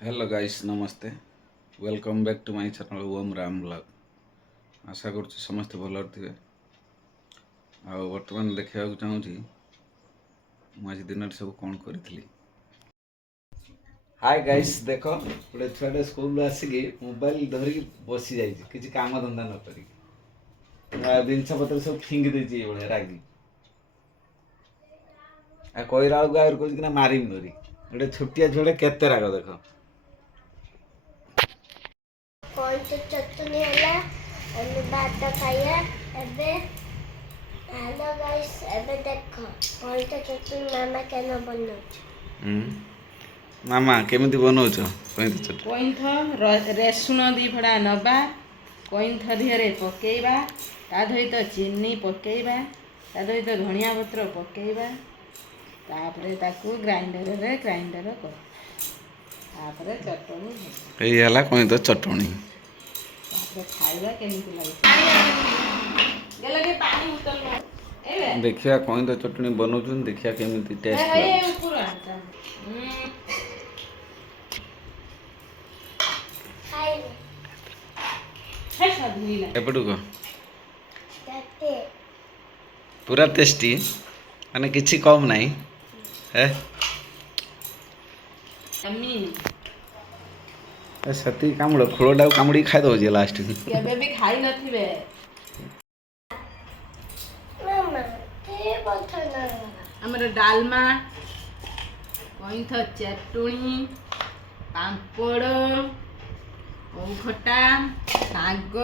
Hello guys नमस्ते welcome back to my channel Om Ram blog आशा कर समस्ते भल थे बर्तमान देखा चाहूँगी मुझे दिन सब कौन करी। हाय गाइस देख गोटे छुआटे स्कूल आसिकी मोबाइल धरिकी बसी जाइए किसी काम धंदा न कर जिनस पत्र सब फिंगी देती भाई रागी कहला बेलू आगे कह मारिम धरी गोटे छोटिया छुआटे केते राग देख कौन तो चटनी होला एमे भात खाइया एबे हेलो गाइस एबे देखो कौन तो चटनी मामा केन बनौछ मामा केमिति बनौछ कहीं चटनी कईंथ रेसुण दी फड़ा नबा कईंथ दिहरे पकेइबा ता सहित चीनी पकेइबा ता सहित धनिया पत्र पकेइबा तापरे ताकू ग्राइंडर कर तापरे चटनी यही है कहीं तो चटनी तापरे खाइबा केमिति लागै गेला के पानी उतल न एबे देखिया कहीं तो चटनी बनाउछन देखिया केमिति टेस्ट ए ऊपर आता खाइ है साधुला एपटू को तते पूरा टेस्टी माने किछि कम नहीं है अम्मी सती कामुड़ खोलटा कामुड़ी खाई दो जे लास्ट केबे भी खाई नथिबे मामा के बथना हमर डालमा कईंथ चटुणी पांपड़ खटा शाग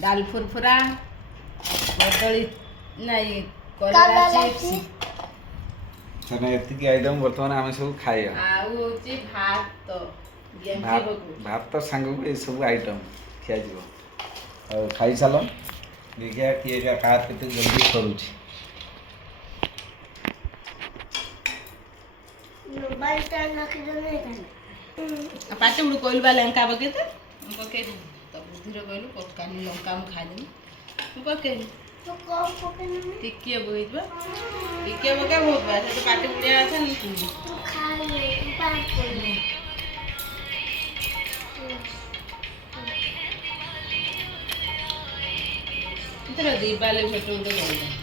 डाल फुरफुरा कदली नहीं कलरा चिप्स माने एतिकी आइटम वर्तमान आमे सब खाइया आउ होची भात भात भात तो सांग को सब आइटम खिया जीवो और खाई सालो देखिया किए का कार केते जल्दी करूची मोबाइल टा रख दो नहीं खाना पाटे उड़ कोइल बा लंका बकेते पके तब बुद्धिर कोइल पकानी लंका हम खा देनी तू पके तो कौन पकड़ना टिकिए बगैबा टिकिए बका बहुत बा तो पाटे उड़े आछा नी तू खा ले बात कर इतना दीपाले फोटो उठे गए